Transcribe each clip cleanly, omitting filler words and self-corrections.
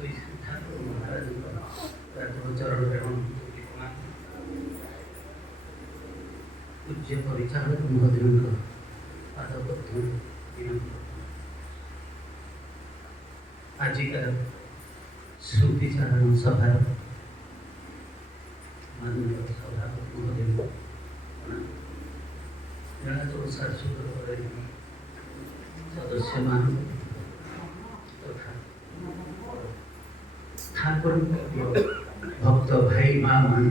श्री ठाकुर महाराज चरण प्रेम पूज्य परिचालक महोदय पादपद्म आजिका श्रुतिचारण सभार माननीय सभापति महोदय जनाचल शाश्वत सदस्य मान तथा ठाकुर भक्त भाई माँ मान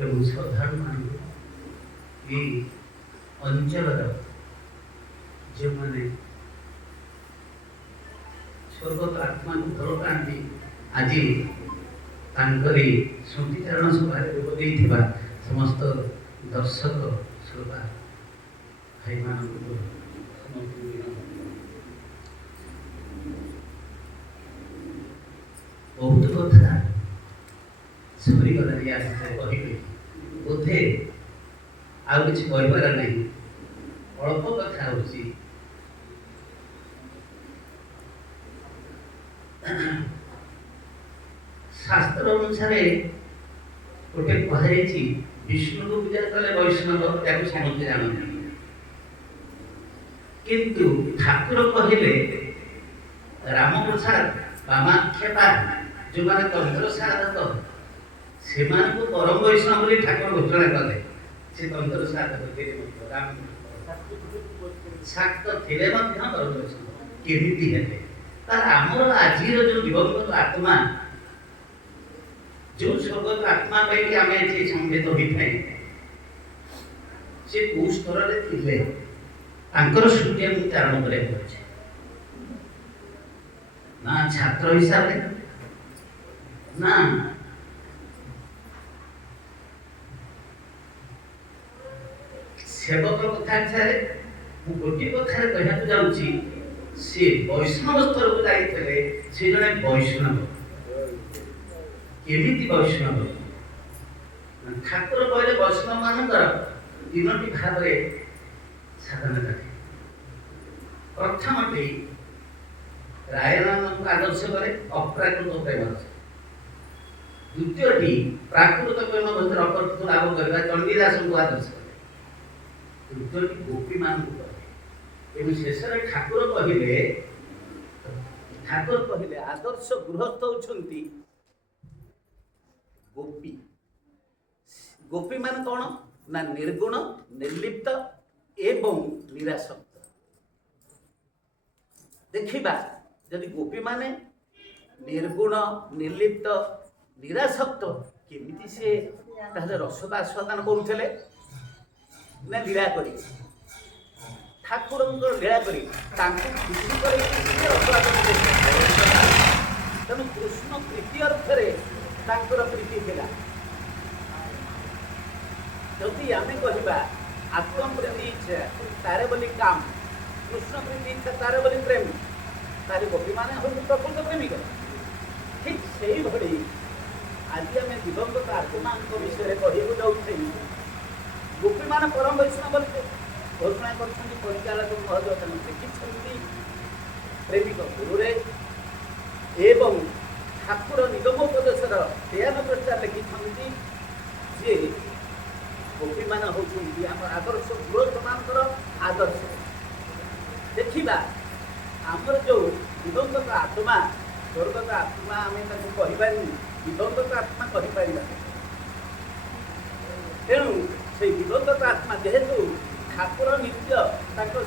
एवं श्रद्धालु मान ये अंचल जो मैंने स्वर्गत आत्मा को भल पाती आज तांकरी स्मृतिचारण सभा जोग समस्त दर्शक श्रोता भाई मान बहुत कथा सरीगला कहे बोधे आउ कि कहबार नहीं अल्प कथा होची शास्त्र अनुसार गोटे कहुई विष्णु को पूजा कले वैष्णव या समझे जानते किंतु ठाकुर कहले राम प्रसाद कामाख्या जो मैंने तंत्र साधक से परम वैष्णव बोली ठाकुर घोषणा कले से तंत्र साधक शाक्त थे परम वैष्णव केमिति हेले तार आमर आज जो दिवंगत आत्मा जो स्वर्गत आत्मा पाई आम ये संकेत होता है से कौ स्तर थे श्रुति मुझे आरंभ कर ना छात्र हिसाब ना सेवक कथा गोटे कथा कहना जाऊँगी सी वैष्णव स्तर को जाते से जड़े वैष्णव केमिति वैष्णव ठाकुर कहले वैष्णव मानकर तीनोटी भाव साधना करे प्रथमटी रायणानंद आदर्श करे अप्राकृत प्रेम द्वितीयटी प्राकृत प्रेम भर अकर्तृ लाभ करवा चंडीदास को आदर्श करे तृतीयटी गोपी मान को करे एवं शेष ठाकुर कहले आदर्श गृहस्थ होती गोपी गोपी मान कौन ना निर्गुण निर्लिप्त एवं निरासक्त देखिबा जदि गोपी माने निर्गुण निर्लिप्त निरासक्त केमिति से ताहले रसदा आस्वादन करुथले ना लीला करी ठाकुर लीला करी तांको खुशी करे तेणु कृष्ण प्रीति अर्थरे तांकर प्रीति थिला जदि आमे कहिबा आत्म प्रीति इच्छा तारे बोली काम कृष्ण प्रीति इच्छा तारे बोली प्रेम तारे गोपी माने होती प्रकृत प्रेमिक ठीक से ही भड़ी आज आम दिवंगत आत्मा विषय कहू जाऊँ गोपी मान परम वैष्णव घोषणा कर परिचालक महोदय देखी प्रेमिक गुरुरे एवं ठाकुर निगमोपदेशर तेन प्रचार लिखिं जे गोपी मान होती आदर्श गुरुमान आदर्श देखा आमर जो दिवंगत आत्मा स्वर्गत आत्मा आम कहीपर दिवंगत आत्मा कहीपर तेणु से दिवंगत आत्मा जेहेतु ठाकुर नित्य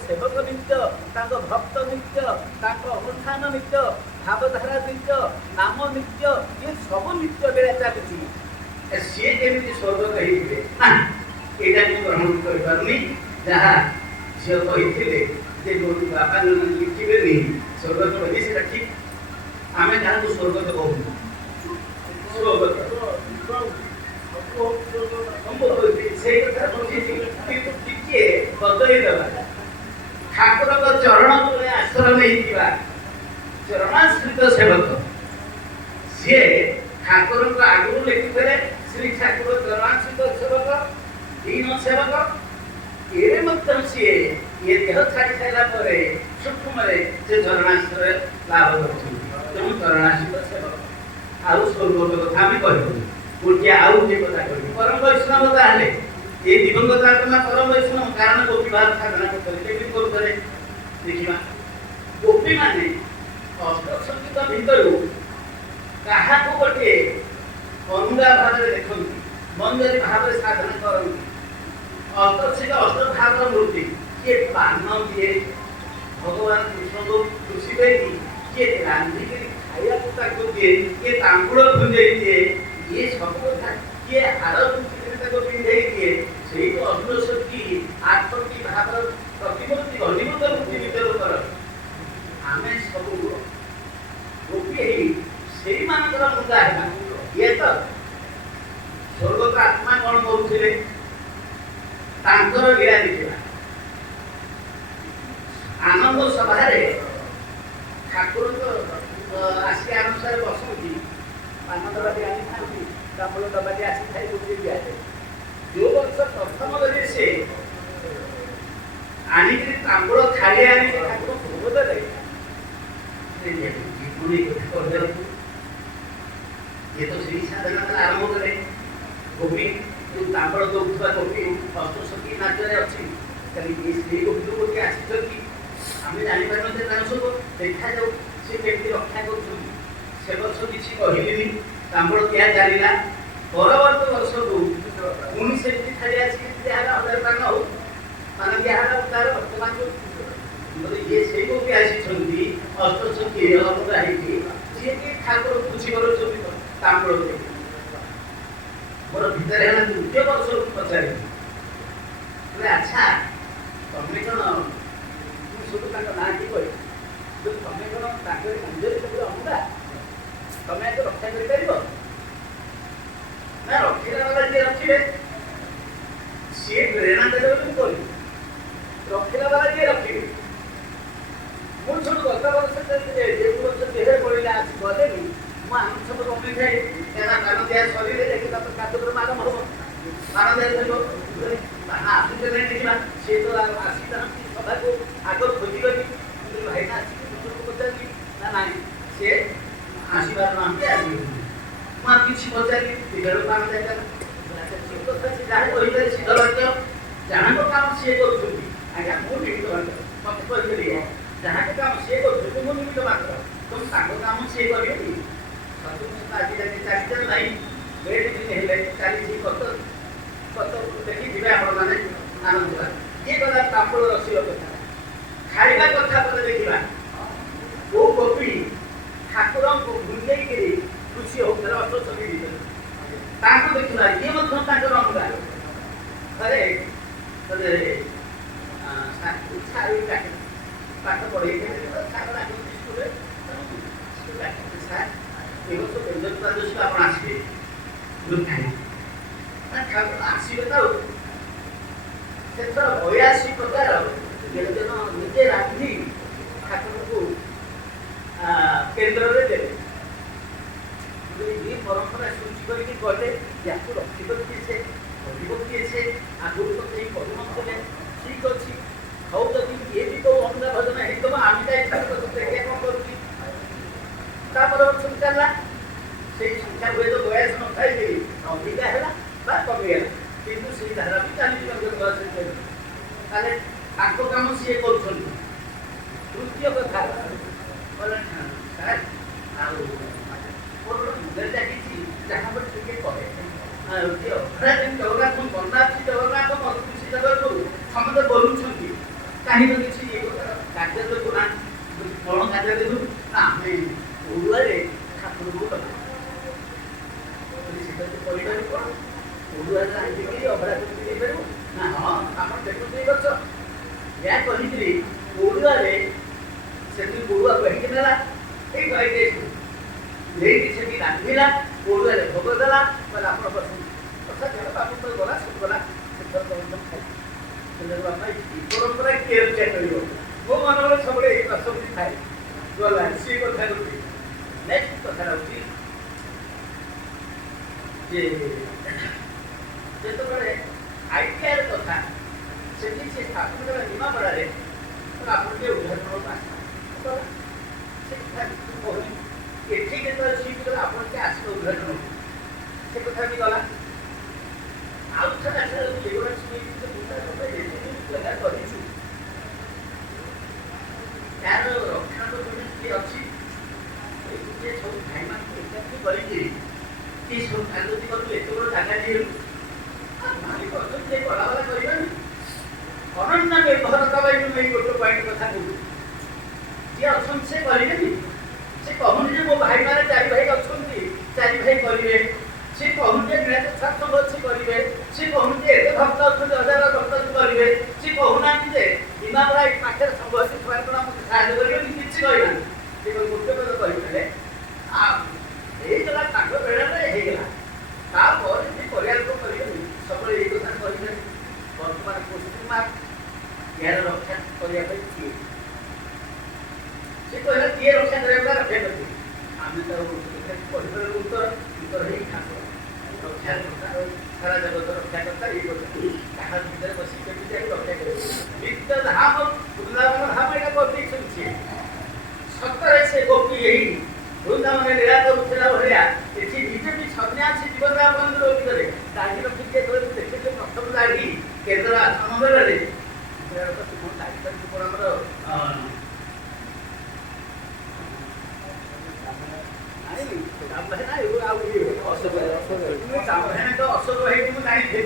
सेवक नित्य भक्त नित्य अनुष्ठान नित्य भावधारा नित्य नाम नित्य ये सब नित्य बेला चलती सी केमी स्वर्ग कही ग्रहण कर जहाँ झील कही बापा लिखे स्वर्गत कही ठीक आम जहाँ स्वर्गत कहूँ ठाकुर चरण आश्रय नहीं चरणाश्रित सेवक सी ठाकुर आगु लिखिले श्री ठाकुर चरणाश्रित सेवक दीन सेवक ये देह छाड़ी सारा सूक्ष्म से चरणाश्रय लाभ कर ସତ୍ୟମ ଚରଣାଶିତ ସେବକ। ଆଉ ସ୍ୱର୍ଗତ କଥା ଆମେ କହିବୁ ଗୋଟିଏ ଆଉ ଗୋଟିଏ କଥା କହିବୁ ପରମ ବୈଷ୍ଣବ ତାହେଲେ ଏ ଦିବଙ୍ଗତ ଆତ୍ମା ପରମ ବୈଷ୍ଣବ କାରଣ ଗୋପୀ ଭାବ ସାଧନା କରୁଥିଲେ କେମିତି କରୁଥିଲେ ଦେଖିବା। ଗୋପୀ ମାନେ ଅଷ୍ଟସଙ୍ଗୀତ ଭିତରୁ କାହାକୁ ଗୋଟିଏ ଅନୁଗା ଭାବରେ ଦେଖନ୍ତି ମନ୍ଦିର ଭାବରେ ସାଧନା କରନ୍ତି। ଅଷ୍ଟସିତ ଅଷ୍ଟଭାବର ମୂର୍ତ୍ତି କିଏ ପାନ ଦିଏ ଭଗବାନ କୃଷ୍ଣଙ୍କୁ ଖୁସି ଦେଇକି କିଏ ରାନ୍ଧିକିରି ଖାଇବାକୁ ତାକୁ ଦିଏ କିଏ ତାଙ୍ଗୁଳ ଭୁଞ୍ଜେଇ ଦିଏ ଇଏ ସବୁ କଥା କିଏ ହାର ଖୁସିରେ ତାକୁ ପିନ୍ଧେଇ ଦିଏ ସେଇ ତ ଅଷ୍ଟଶକ୍ତି ଆଠଟି ଭାବର ପ୍ରତିମୂର୍ତ୍ତି ଘନୀଭୂତ ମୂର୍ତ୍ତି ଭିତରୁ କର। ଆମେ ସବୁ ଗୋପୀ ହେଇ ସେଇମାନଙ୍କର ମୁଣ୍ଡା ହେବା। ଇଏ ତ ସ୍ୱର୍ଗତ ଆତ୍ମା କଣ କରୁଥିଲେ ତାଙ୍କର ଲୀଳା ଦେଖିବା। ଆନନ୍ଦ ସଭାରେ ଠାକୁରଙ୍କ ଆସିବା ଅନୁସାରେ ବସନ୍ତି ପାନ ଡବାଟି ଆଣିଥାନ୍ତି ତାମ୍ବୁଳ ଡବାଟି ଆସିଥାଏ ଗୋଟିଏ ଦିଆଯାଏ। ଯୋଉ ବର୍ଷ ପ୍ରଥମ କରି ସେ ଆଣିକିରି ତାମ୍ବୁଳ ଥାଳି ଆଣିକି ଠାକୁର ଭୋଗ ଦେଲେ ଇଏ ତ ସେଇ ସାଧନା ଆରମ୍ଭ କଲେ। ଗୋପୀ ଯୋଉ ତାମ୍ବଳ ଦଉଥିବା ଗୋପୀ ଅଷ୍ଟସଖୀ ନାଚରେ ଅଛି ଖାଲି ସେଇ ଗୋପୀ ଗୋପୀ ଆସିଛନ୍ତି ଆମେ ଜାଣିପାରୁନଥିଲେ ତାଙ୍କ ସବୁ ଦେଖାଯାଉ ସେ କେମିତି ରକ୍ଷା କରୁଛନ୍ତି। ସେ ବର୍ଷ କିଛି କହିଲେନି ତାମ୍ବଳ ଦିଆ ଚାଲିଲା। ପରବର୍ତ୍ତୀ ବର୍ଷକୁ ପୁଣି ସେମିତି ଖାଲି ଆସିକି ଦିଆହେଲା ହଜାର ପାନ ହଉ ପାନ ଦିଆହେଲା ତାର ବର୍ତ୍ତମାନ ଇଏ ସେଇ ଗୋପୀ ଆସିଛନ୍ତି ଅଷ୍ଟସଖୀ ଅଲଗା ହେଇକି ସିଏ କି ଠାକୁର ଖୁସି କରୁଛନ୍ତି ତାମ୍ବଳ ଦେଖି। ମୋର ଭିତରେ ହେଲା ତୃତୀୟ ବର୍ଷକୁ ପଚାରିଲି ଆଚ୍ଛା ତମେ କଣ ସବୁ ତାଙ୍କ ନାଁ କି କହିବ ତମେ କଣ ତାଙ୍କରି ମନ୍ଦିରରେ ସବୁ ଅମୁଦା ତମେ ଏତେ ରକ୍ଷା କରିପାରିବ ନା ରଖିଲା ବାଲା ଯିଏ ରଖିବେ ସିଏ ପ୍ରେରଣା ଦେବେ ବୋଲି ମୁଁ କହିବି ରଖିଲା ବାଲା ଯିଏ ରଖିବେ। ମୁଁ ସବୁ ଗତ ବର୍ଷ ଯେଉଁ ବର୍ଷ ଦେହରେ ପଡ଼ିଲା ଆସି ଗଲେନି ମୁଁ ଆମ ସବୁ କମିଥାଏ କାରଣ ପାନ ଦିଆ ସରିଲେ ଯାଇକି ତାପରେ କାର୍ଯ୍ୟକ୍ରମ ଆରମ୍ଭ ହବ। ପାନ ଦିଆଯିବ ଆସୁଛେ ନାଇଁ ଦେଖିବା ସିଏ ତ ଆସିଥାନ୍ତି ସଭାକୁ ଆଗ ଖୋଜିଗଲି ଭାଇନା ଆସିକି ପଚାରିଲି ନା ନାଇଁ ସିଏ ଆସିବାର ନାହାନ୍ତି ଆସିବେ ମୁଁ ଆଉ କିଛି ପଚାରିଲି ଦିଗରୁ ପାନ ଯାଇଥିଲା କଥା ସେ ଯାହା କହିଲେ ସିଦ୍ଧ ବାକ୍ୟ ଯାହାଙ୍କ କାମ ସିଏ କରୁଛନ୍ତି ଆଜ୍ଞା ମୁଁ ନିମିତ୍ତ ମାତ୍ର ମତେ କହିଥିଲି ଯାହାଙ୍କ କାମ ସିଏ କରୁଛନ୍ତି ମୁଁ ନିମିତ୍ତ ମାତ୍ର ତେଣୁ ତାଙ୍କ କାମ ସିଏ କରିବେନି ଆଜି ରାତି ଚାରିଟାରୁ ନାହିଁ ବେଡ଼ ଦିନ ହେଲେ ଚାଲିଛି କତ ଦେଖି ଯିବେ ଆପଣମାନେ ଆନନ୍ଦ। କିଏ ଗଲା ତାମ୍ବୁଳ ରସିବ କଥା ଖାଇବା କଥା ପରେ ଦେଖିବା କୋଉ ଗୋପୀ ଠାକୁରଙ୍କୁ ଭୁଲେଇକିରି ଖୁସି ହଉଥିଲେ ଅଷ୍ଟସଖୀ ଭିତରେ ତାଙ୍କୁ ଦେଖିବା ଇଏ ମଧ୍ୟ ତାଙ୍କର ଅନୁଗା ଘରେ ପାଠ ପଢେଇଥିଲେ ଆପଣ ଆସିବେ ଆସିବେ ତ ସେଥର 82 ପ୍ରକାର ବ୍ୟଞ୍ଜନ ନିଜେ ରାନ୍ଧି ଠାକୁରଙ୍କୁ କେନ୍ଦ୍ରରେ ଦେଲେ। ଏ ପରମ୍ପରା ସୃଷ୍ଟି କରିକି ଗଲେ ୟାକୁ ରଖିବ କିଏ ସେ କରିବ କିଏ ସେ ଆଗରୁ ତ କେହି କରୁନଥିଲେ ଠିକ ଅଛି ହଉ ଯଦି ଇଏ ବି କୋଉ ଅନୁଗା ଭଜନ ହେଇଥିବ ଆମେ ଯାଇଥିଲୁ ଦେଖିବା କଣ କରୁଛି ତାପରେ ବର୍ଷ ଚାଲିଲା ସେଇ ସଂଖ୍ୟା ହୁଏତ 82 ନଥାଇକି ଅଧିକା ହେଲା ବା କମିଗଲା କିନ୍ତୁ ସେଇ ଧାରା ବି ଚାଲିଛି ତାହେଲେ ତାଙ୍କ କାମ ସିଏ କରୁଛନ୍ତି। ତୃତୀୟ କଥା ସାର୍ ଆଉ ଲାଗିଛି ଯାହା ଟିକେ କହେ ଜଗନ୍ନାଥ ବନ୍ଦାଛି ଜଗନ୍ନାଥ ମରୁଛି ଜଗତ ସମସ୍ତେ ବୋଲୁଛନ୍ତି କାହିଁକି କିଛି କାର୍ଯ୍ୟ ଦେଖୁ ନା କଣ କାର୍ଯ୍ୟ ଦେଖୁ ନା ଆମେ ଓଡୁଆରେ ଠାକୁରଙ୍କୁ କରିପାରିବୁ କଣ ଓଡୁଆରେ ରାନ୍ଧିକି ଅଭଡ଼ା କରିକି ଦେଇପାରିବୁ ନା ହଁ ଆପଣ ଦେଖୁଛନ୍ତି ଏଇ ଗଛ ଏହା କହିକିରି ଓଡୁଆରେ ସେଠି ଓଡୁଆ କହିକି ନେଲା ଏଇ କହିକି ନେଇକି ସେଠି ରାନ୍ଧିଲା ଓଡୁଆରେ ଭୋଗ ଦେଲା କହିଲେ ଆପଣ ବସନ୍ତୁ କଥା ଦେଲା ବାପୁ ତ ଗଲା ସବୁ ଗଲା ସେଥର ଖାଇ ପରମ୍ପରା କିଏ ରକ୍ଷା କରିବ ମୋ ମନରେ ସବୁବେଳେ ଏଇ ପ୍ରସଙ୍ଗ ଥାଏ ଗଲା ସିଏ କଥା କରୁଛି ନେକ୍ସଟ କଥା ହଉଛି ଯେ ଯେତେବେଳେ ଆଇଟିଆର କଥା ସେଠି ସେ ସ୍ଥାପନ କଲା ନିମାପଡ଼ାରେ ଆପଣ ଟିକେ ଉଦାହରଣ ସେ କଥା କହୁନି ଏଠି ଯେତେବେଳେ ସିଟ୍ ଆପଣ ସେ ଆସିବ ଉଦ୍ଘାଟନ ସେ କଥା ବି ଗଲା। ଆଉ ଥରେ ଆସିଲା ଏଗୁଡ଼ା କରିଛୁ ତାର ରକ୍ଷଣାବେକ୍ଷଣ କିଏ ଅଛି ସବୁ ଭାଇମାନଙ୍କୁ ଏକାଠି କରିକି କି ସବୁ କାଗଜ କରୁ ଏତେ ବଡ଼ ଜାଗା ଦିଏ ମାଲିକ ଅଛନ୍ତି ସେ କଳାବାଲା କରିବାନି ଅନନ୍ୟ ନିର୍ଭରତା ପାଇଁ ମୁଁ ଏଇ ଗୋଟେ ପଏଣ୍ଟ କଥା କହୁଛି ଯିଏ ଅଛନ୍ତି ସେ କରିବେନି ସେ କହୁନି ଯେ ମୋ ଭାଇମାନେ 4 ଭାଇ ଅଛନ୍ତି 4 ଭାଇ କରିବେ ସେ କହୁନି ଯେ ନିରାଶ ସତ୍ସଙ୍ଗ ଅଛି କରିବେ ସେ କହୁନି ଯେ ଏତେ ଭକ୍ତ ଅଛନ୍ତି 1000 ଭକ୍ତ କରିବେ ସେ କହୁନାହାନ୍ତି ଯେ ଇମାମରା ଏଇ ପାଖରେ ସଂଘ ଅଛି ସେମାନେ କ'ଣ ଆମକୁ ସାହାଯ୍ୟ କରିବେନି କିଛି କହିନାହାନ୍ତି ସେ ଗୋଟେ କଥା କହିଥିଲେ ହେଇଗଲା ତାଙ୍କ ବେଳରେ ହେଇଗଲା ତାପରେ ସେ କରିବା ଲୋକ କରିବେନି ସବୁବେଳେ ଏଇ କଥା କହିଲେ ବର୍ତ୍ତମାନ କୋଶ୍ଚିନ୍ ମାର୍କ ଏହାର ରକ୍ଷା କରିବା ପାଇଁ କିଏ ସେ କହିଲା କିଏ ରକ୍ଷା କରିବା ପାଇଁ ରକ୍ଷା କରିବେ ଆମେ ତାର ପରିବାର ଉତ୍ତର ହେଇ ଠାକୁର ରକ୍ଷା କର୍ତ୍ତା ସାରା ଜଗତ ରକ୍ଷା କର୍ତ୍ତା ଏଇ କଥା କାହା ଭିତରେ ବସି କେମିତି ଆକୁ ରକ୍ଷା କରିବେ ନିତ୍ୟ ଧାମ ବୃନ୍ଦାବନ ଧାମ ଏଇଟା କରିଦେଇଛନ୍ତି ସିଏ ସତରେ ସେ ଗୋପୀ ଏଇ ବୃନ୍ଦାବନରେ ଲୀଳା କରୁଥିଲା ଭଳିଆ ଏଠି ବିଜେପି ସନ୍ନ୍ୟାସୀ ଜୀବନଯାପନ ଭିତରେ ଦାଢ଼ି ରଖିକି ଯେତେବେଳେ ଦେଖିଲେ ପ୍ରଥମ ଦାଢ଼ି କେନ୍ଦ୍ର ଆଶ୍ରମ ବେଳରେ ଆମର ଅଶୋକ ଭାଇକି ମୁଁ ଜାଣିଥିଲି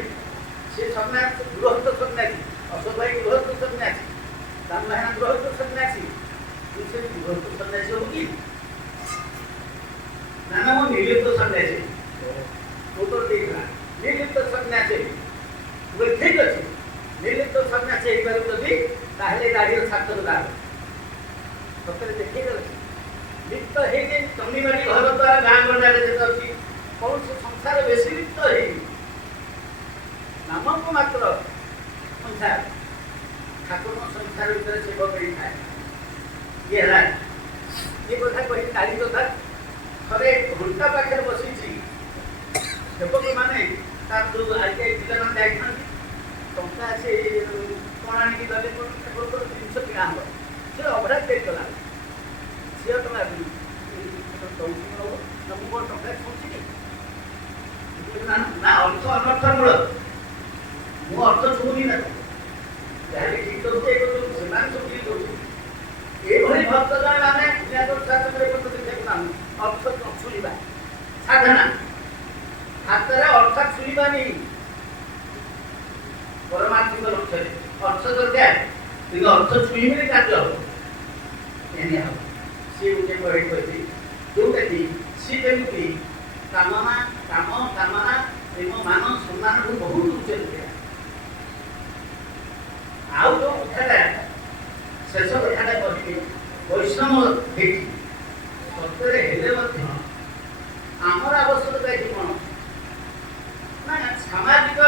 ସେ ସନ୍ନ୍ୟାସୀ ଗୃହସ୍ଥ ସନ୍ନ୍ୟାସୀ ଅଶୋକ ଭାଇ ଗୃହସ୍ଥ ସନ୍ନ୍ୟାସୀ ରାମଭାଇନା ଗୃହସ୍ଥ ସନ୍ନ୍ୟାସୀ ତୁ ସେ ଗୃହସ୍ଥ ସନ୍ନ୍ୟାସୀ ହବୁ କି ନା ନା ମୁଁ ନିର୍ଲିପ୍ତ ସନ୍ନ୍ୟାସୀ ଉତ୍ତର ଦେଇଥିଲା ନିର୍ଲିପ୍ତ ସନ୍ନ୍ୟାସୀ ଠିକ ଅଛି ନିର୍ଲିପ୍ତ ସନ୍ନ୍ୟାସୀ ହେଇପାରିବୁ ଯଦି ତାହେଲେ ଗାଡ଼ିର ସାର୍ଥକତା ସତରେ ଦେଖେଇଦେଲେ লিপ্ত ହେଇକି ଜମିବାଡ଼ି ଘର ଦ୍ୱାରା ଗାଁ ଗଣ୍ଡାରେ ଯେତେ ଅଛି କୌଣସି ସଂସାର ବେଶୀ লিপ্ତ ହେଇନି ନାମକୁ ମାତ୍ର ସଂସାର ଠାକୁରଙ୍କ ସଂସାର ଭିତରେ ସେ ପକେଇଥାଏ ଇଏ ହେଲା ଏ କଥା କହି ତାରି କଥା ଥରେ ଘଣ୍ଟା ପାଖରେ ବସିଛି ସେବକମାନେ ତାର ଯେଉଁ ଆଜି ପିଲାମାନେ ଯାଇଥାନ୍ତି ଟଙ୍କା ସେ କ'ଣ ଆଣିକି ଗଲେ ଠାକୁରଙ୍କର ଜିନିଷ କିଣା ହେବ ସେ ଅଭଡ଼ା ଦେଇଗଲା ଝିଅ ଟଙ୍କା ମୁଁ କ'ଣ ଟଙ୍କା ଶୁଣୁଛି ନା ଅର୍ଥ ଅନର୍ଥ ମୂଳ ମୁଁ ଅର୍ଥ ଶୁଣୁନି ନା ଯାହାବି ଠିକ କରୁଛି ଏ କରୁଛୁ ସେମାନେ ସବୁ ଠିକ କରୁଛନ୍ତି ଏଇଭଳି ଭକ୍ତ ଜଣେ ମାନେ ଦେଖିବାକୁ ନାହୁଁ ଅର୍ଥ ଛୁଇଁବା ସାଧନା ହାତରେ ଅର୍ଥ ଛୁଇଁବାନି ପରମାତ୍ମିକ ଲକ୍ଷ୍ୟରେ ଅର୍ଥ ଦରକାର କିନ୍ତୁ ଅର୍ଥ ଛୁଇଁବେନି କାର୍ଯ୍ୟ ହବ ଏମିତି ହବ ସିଏ ଗୋଟେ କହିଛି ଯୋଉଟାକି ସିଏ କେମିତି କାମନା ପ୍ରେମ ମାନ ସମ୍ମାନଠୁ ବହୁତ ଉଚ୍ଚରେ ଆଉ ଯୋଉ କଥାଟା ଶେଷ କଥାଟା କହିବି ବୈଷ୍ଣବ ହେଇଛି ସତ୍ୟରେ ହେଲେ ମଧ୍ୟ ଆମର ଆବଶ୍ୟକତା ଏଠି କ'ଣ ନା ସାମାଜିକ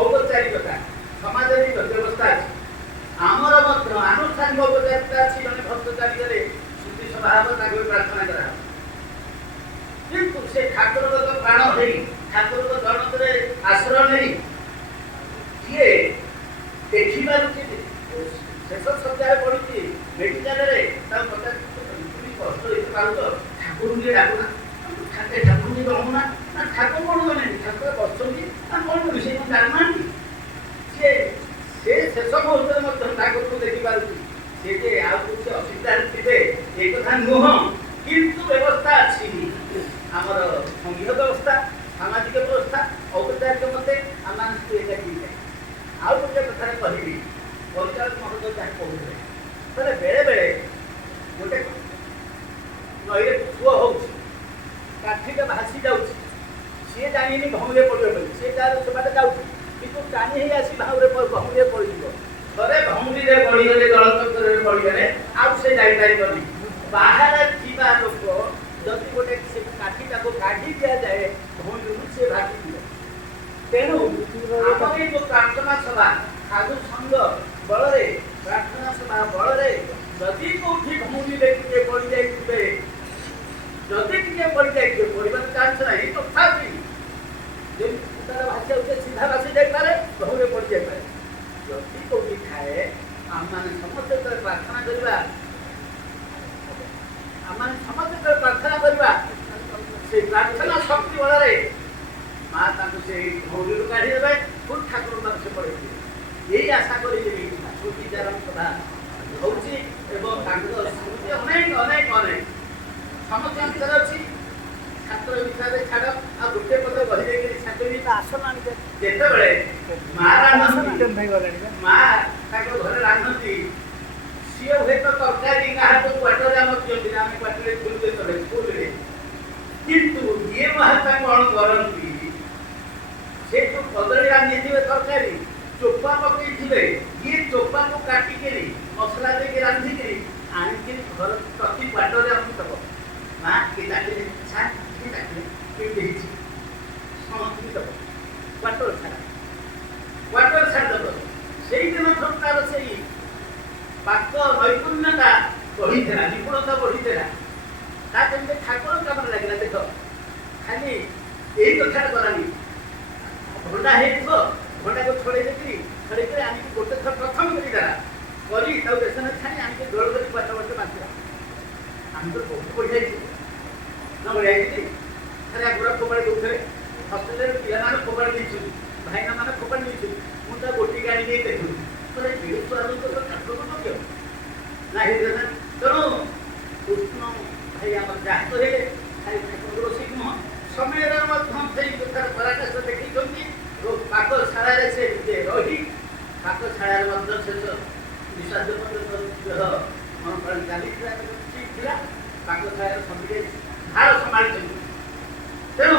ଔପଚାରିକତା ସମାଜରେ ବ୍ୟବସ୍ଥା ଅଛି ଆମର ମଧ୍ୟ ଆନୁଷ୍ଠାନିକ ଔପଚାରିକତା ଅଛି ଜଣେ ଭକ୍ତ ଚାରିକରେ ଶୁଦ୍ଧି ସଭା ହେବ ତାକୁ ପ୍ରାର୍ଥନା କରାହେବ କିନ୍ତୁ ସେ ଠାକୁରଙ୍କ ପ୍ରାଣ ହେଇ ଠାକୁରଙ୍କ ଜଣତରେ ଆଶ୍ରୟ ନେଇ କିଏ ଦେଖିପାରୁଛି ଶେଷ ସଜ୍ଜାରେ ପଡ଼ିଛି ମେଡିକାଲରେ ତାକୁ ପଚାରି କଷ୍ଟ ହେଇତେ ପାରୁଛ ଠାକୁରଙ୍କୁ ଡାକୁନା ଠାକୁରଙ୍କୁ ରହୁନା ନା ଠାକୁର କ'ଣ ଗଲେନି ଠାକୁର ବସୁଛନ୍ତି ନା କ'ଣ କରିବି ସେ କ'ଣ ଜାଣିନାହାନ୍ତି ସିଏ ସେ ଶେଷ ମୁହୂର୍ତ୍ତରେ ମଧ୍ୟ ଠାକୁରଙ୍କୁ ଦେଖିପାରୁଛି ସେ ଯେ ଆଉ କିଛି ଅସୁବିଧାରେ ଥିବେ ଏ କଥା ନୁହଁ କିନ୍ତୁ ବ୍ୟବସ୍ଥା ଅଛି ଆମର ସଂଘୀୟ ବ୍ୟବସ୍ଥା ସାମାଜିକ ବ୍ୟବସ୍ଥା ଔପଚାରିକ ମତେ ଆମମାନଙ୍କୁ ଏଇଟା ଠିକ୍ ଆଉ ଗୋଟେ କଥାରେ କହିବି ପରିଚାଳକ ମହୋଦୟ ଯାହା କହୁଥିଲେ ତାହେଲେ ବେଳେବେଳେ ଗୋଟେ ନଈରେ ସୁଅ ହେଉଛି କାଠିଟା ଭାସି ଯାଉଛି ସିଏ ଜାଣିନି ଭଉଁରେ ପଡ଼ିବ ବୋଲି ସିଏ ତାର ସେବାଟେ ଯାଉଛି କିନ୍ତୁ ଟାଣି ହେଇ ଆସି ଭଉଁରେ ପଡ଼ିଯିବ ଥରେ ଭଉଁରୀରେ ପଡ଼ିଗଲେ ଜଳଚକ୍ରରେ ପଡ଼ିଗଲେ ଆଉ ସେ ଯାଇପାରିବନି ବାହାରେ ଥିବା ଲୋକ ଯଦି ଗୋଟେ ସେ କାଠିଟାକୁ କାଢ଼ି ଦିଆଯାଏ ଭଉଁରୀରୁ ସେ ଭାସିଯିବ ତେଣୁ ଆମର ଏଇ ଯେଉଁ ପ୍ରାର୍ଥନା ସଭା ସାଧୁ ସଂଘ ବଳରେ ପ୍ରାର୍ଥନା ସଭା ବଳରେ ଯଦି କୋଉଠି ଭଉଁରୀରେ ଟିକେ ପଡ଼ିଯାଇଥିବେ ଯଦି ଟିକେ ପଡ଼ିଯାଇଥିବେ ପଡ଼ିବାର ଚାନ୍ସ ନାହିଁ ତଥାପି ଯେମିତି ତାର ଭାଷା ହେଉଛି ସିଧା ଭାସି ଯାଇପାରେ ଭଉଁରେ ପଡ଼ିଯାଇପାରେ ଯଦି କୋଉଠି ଥାଏ ଆମମାନେ ସମସ୍ତେ ପ୍ରାର୍ଥନା କରିବା ଆମମାନେ ସମସ୍ତେ ପ୍ରାର୍ଥନା সেই প্রার্থনা শক্তি বଳରେ মা ତାଙ୍କୁ ସେଇ ଭଉଣୀରୁ କାଢ଼ିଦେବେ ପୁଣି ଠାକୁର ତାଙ୍କୁ ସେ ପଳେଇଥିବେ। ଏଇ ଆଶା କରିକି ସ୍ମୃତିଚାରଣ କଥା ହଉଛି ଏବଂ ତାଙ୍କର ସ୍ମୃତି ଅନେକ ଅନେକ ଅନେକ ସମସ୍ତଙ୍କ ଭିତରେ ଅଛି। ଛାତ୍ର ହିସାବରେ ଛାଡ଼ ଆଉ ଗୋଟେ ପଦ ବହି ଦେଇକରି ଛାତ୍ରୀ ଯେତେବେଳେ ମା ରାନ୍ଧନ୍ତି ମା ତାଙ୍କ ଘରେ ରାନ୍ଧନ୍ତି ସିଏ ହୁଏତ ତରକାରୀ କାହାକୁ କ୍ୱାଟରରେ ଆମର ଦିଅନ୍ତି ଆମେ କ୍ୱାଟରରେ ଭୁଲରେ ଚଳେ ସ୍କୁଲରେ କିନ୍ତୁ ଇଏ ମହାତ୍ମା କଣ କରନ୍ତି ସେ ଯୋଉ କଦଳୀ ରାନ୍ଧିଥିବେ ତରକାରୀ ଚୋପା ପକେଇଥିବେ ଇଏ ଚୋପାକୁ କାଟିକିରି ମସଲା ଦେଇକି ରାନ୍ଧିକିରି ଆଣିକିରି ଘର ପ୍ରତି କ୍ୱାଟରରେ ଆମକୁ ଦେବ। ମା କି ଚାକିରି କି ଚାକିରି କେମିତି ହେଇଛି ସମସ୍ତଙ୍କୁ ଦେବ କ୍ୱାଟର ଛାଡ଼ିଦେବ। ସେଇଦିନ ଠାରୁ ତାର ସେଇ ବାକ୍ୟ ନୈପୁଣ୍ୟତା ବଢିଥିଲା ନିପୁଣତା ବଢିଥିଲା। ତା କେମିତି ଠାକୁର କାମରେ ଲାଗିଲା। ଦେଖ ଖାଲି ଏଇ କଥାଟା ଗଲାନି ଭଣ୍ଡା ହେଇଥିବ ଭଣ୍ଡାକୁ ଛଡେଇଦେଇକି ଆଣିକି ଗୋଟେ ଥର ପ୍ରଥମ କରିଦେଲା କରି ତାକୁ ବେସନ ଛାଣି ଆଣିକି ଦୋଳ କରି ବାଟ ବାଟ ବାନ୍ଧିଲା। ଆମେ ତ ବହୁତ ବଢିଆ ହେଇଛି ନା ବଢିଆ ହେଇଛି ଖାଲି ଆଗୁରା ଫୋପାଡ଼ି ଦଉଥିଲେ ହଷ୍ଟେଲରେ ପିଲାମାନେ ଫୋପାଡ଼ି ଦେଇଛନ୍ତି ଭାଇନା ମାନେ ଫୋପାଡ଼ି ଦେଇଛନ୍ତି ମୁଁ ତା ଗୋଟିକି ଆଣିକି ଦେଖୁଛି ଠାକୁର ନା ହେଇଥିଲା ନା। ତେଣୁ କୃଷ୍ଣ ଭାଇ ଆମର ଯାହା କହିଲେ ଖାଲି ଠାକୁର ରୋଷେଇ ନୁହଁ ସମୟରେ ମଧ୍ୟ ସେଇ କଥାର ପରାକାଶ ଦେଖେଇଛନ୍ତି। ପାକଶାଳାରେ ସେ ନିଜେ ରହି ପାକଶାଳାରେ ମଧ୍ୟ ଶେଷ ବିଶ୍ୱାସ ପର୍ଯ୍ୟନ୍ତ ମନ ପ୍ରାଣ ଚାଲିଥିଲା ଠିକ ଥିଲା। ପାକଶାଳାରେ ସମିରେ ଭାର ସମ୍ଭାଳିଛନ୍ତି। ତେଣୁ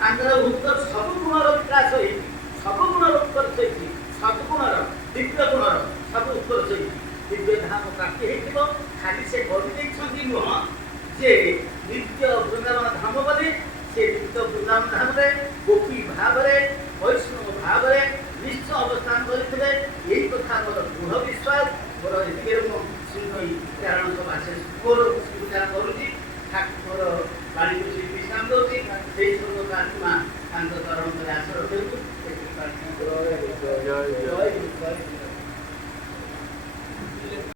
ତାଙ୍କର ଉତ୍ତର ସବୁ ଗୁଣର ବିକାଶ ହେଇଛି ସବୁ ଗୁଣର ଉତ୍କର୍ଷ ହେଇଛି ସଦ୍ଗୁଣର ଦିବ୍ୟ ଗୁଣର ସବୁ ଉତ୍କର୍ଷ ହେଇଛି। ଦିବ୍ୟ ଧାମ ପ୍ରାପ୍ତି ହେଇଥିବ ଖାଲି ସେ ଗଢ଼ି ଦେଇଛନ୍ତି ନୁହଁ ଯେ ନିତ୍ୟ ବୃନ୍ଦାବନ ଧାମ ବୋଲି ସେ ନିତ୍ୟ ବୃନ୍ଦାବନ ଧାମରେ ଗୋପୀ ଭାବରେ ବୈଷ୍ଣବ ଭାବରେ ନିଶ୍ଚୟ ଅବସ୍ଥାନ କରିଥିଲେ। ଏଇ କଥା ମୋର ଦୃଢ଼ ବିଶ୍ୱାସ। ମୋର ଏତିକି ମୁଁ ସ୍ମୃତି ଚାରଣ ସଭା ଶେଷ ମୋର ସ୍ମୃତିଚାରଣ କରୁଛି ଠାକୁର ବାଣୀକୁ ସେ ବିଶ୍ରାମ ଦେଉଛି। ସେଇ ସ୍ୱର୍ଗ ଆତ୍ମା ତାଙ୍କ ଚରଣ ଆଶା ରଖନ୍ତୁ।